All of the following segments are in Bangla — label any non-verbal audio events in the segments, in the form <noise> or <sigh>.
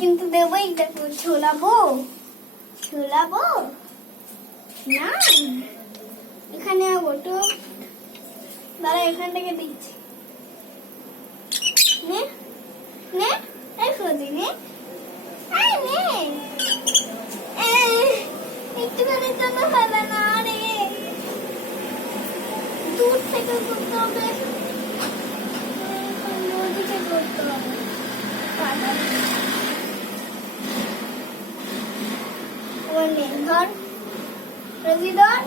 কিন্তু দেবোই দেখো ছোলাবো ছোলাবো না। এখানে ওটো দাঁড়া, এখান থেকে দিচ্ছি। নে নে দূর থেকে হবে। ওর ধর। রবি ধর।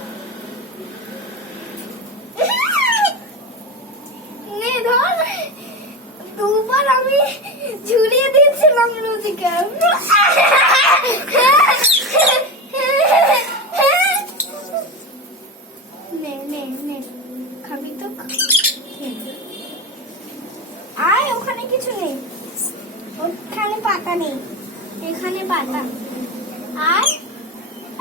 দিয়েছিলাম রোজিকে। নে নে খাবি তো। আয় ওখানে কিছু নেই। ওখানে পাতা নেই। এখানে পাতা। আর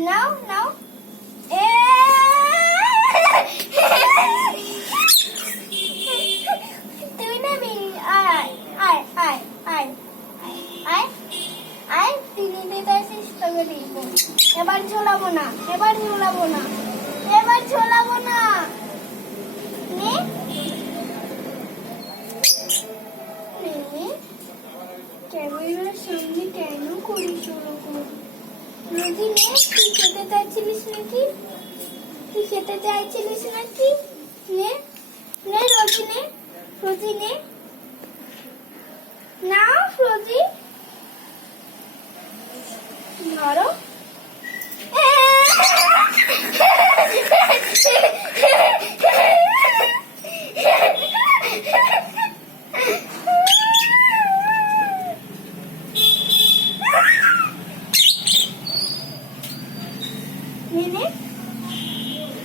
নাও নাও তুই নেবি আয় আয় আয় আয় আয় আয় তুই নিতে চাইছিস তোকে এবার ঝোলাবো না এবার ঝোলাবো না এবার ঝোলাবো না নে নে সামনে কেন করিস ওরকম রোজি নে তুই খেতে চাইছিলিস নাকি? তুই খেতে চাইছিলিস নাকি? নে নে রোজি নে রোজি নে। না রোজি ধরো। <laughs>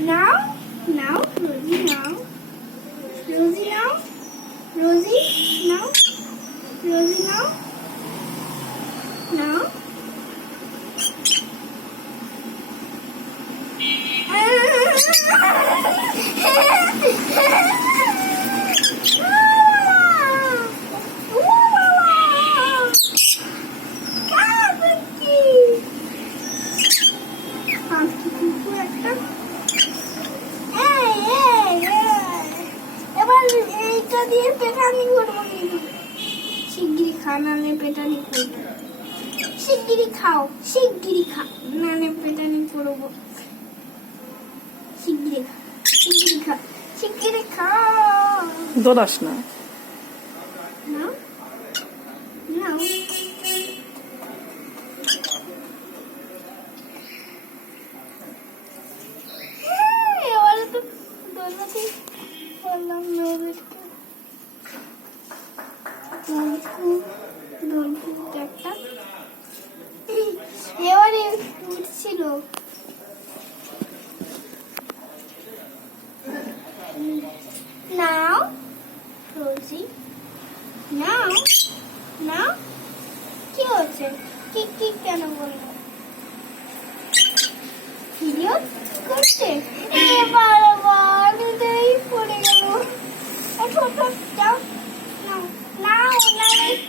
Now, now, Rosie, now. Rosie, now. Rosie, now. Rosie, now. Now. Ah! শিগগিরি খা নালে পেটানি করব। শিগগিরি খাও শিগগিরি খা নালে পেটানি করব। শিগগিরি খা শিগগিরি খা শিগগিরি খা দোলাস না নাও নাও এবারে তো দোলনাতে বললাম না ওদেরকে দোলপুরটা একটা এবারে উঠছিল নাও রোজি নাও নাও কি হচ্ছে কি কি কেন বলল? ভিডিও করছে। যাও নাও নাও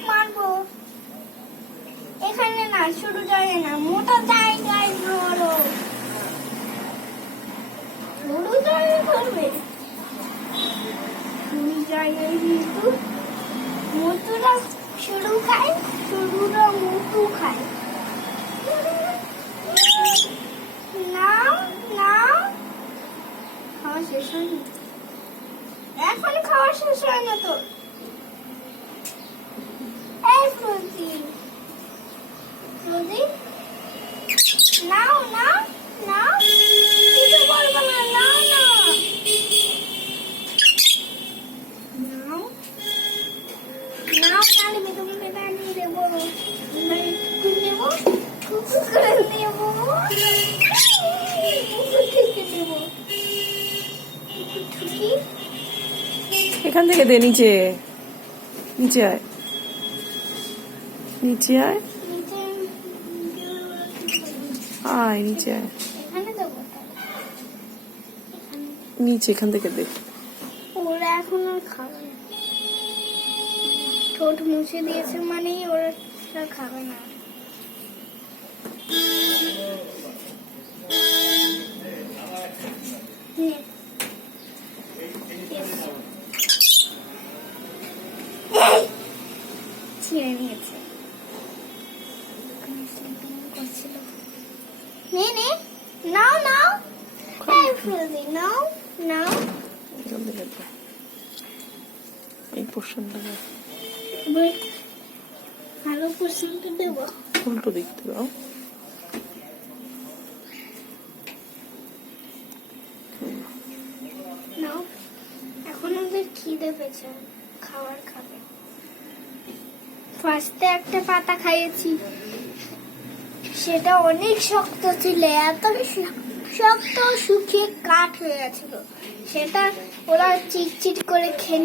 মারবো। এখানে না শুরু যায় না, মোটা জায়গায় ধরো শুরু জায়গায় কিন্তু মতুরা শুরু খায় শুরুরা মতু খায় নাও নাও। খাওয়া শেষ হয়নি। এখন খাওয়া শেষ হয় না তো। প্রতি নাও নাও। এখান থেকে দে, নিচে। নিচে আয়। নিচে আয়। আয়, নিচে আয়। নিচে, এখান থেকে দেখ ওরা এখন আর খাবে ঠোঁট মুছে দিয়েছে মানেই ওরা খাবে না। ছিঁড়ে নে নে নাও নাও নাও নাও এখান থেকে দে এই পোর্শনটা দেবো। উল্টো দিকতে দাও নাও এখন ওদের খিদে খাবার খাবে। ফার্স্টে একটা পাতা খাইয়েছি। সেটা অনেক শক্ত ছিল, এত শক্ত, শুকিয়ে কাঠ হয়ে গেছিল। সেটা ওরা চিটচিট করে খেয়ে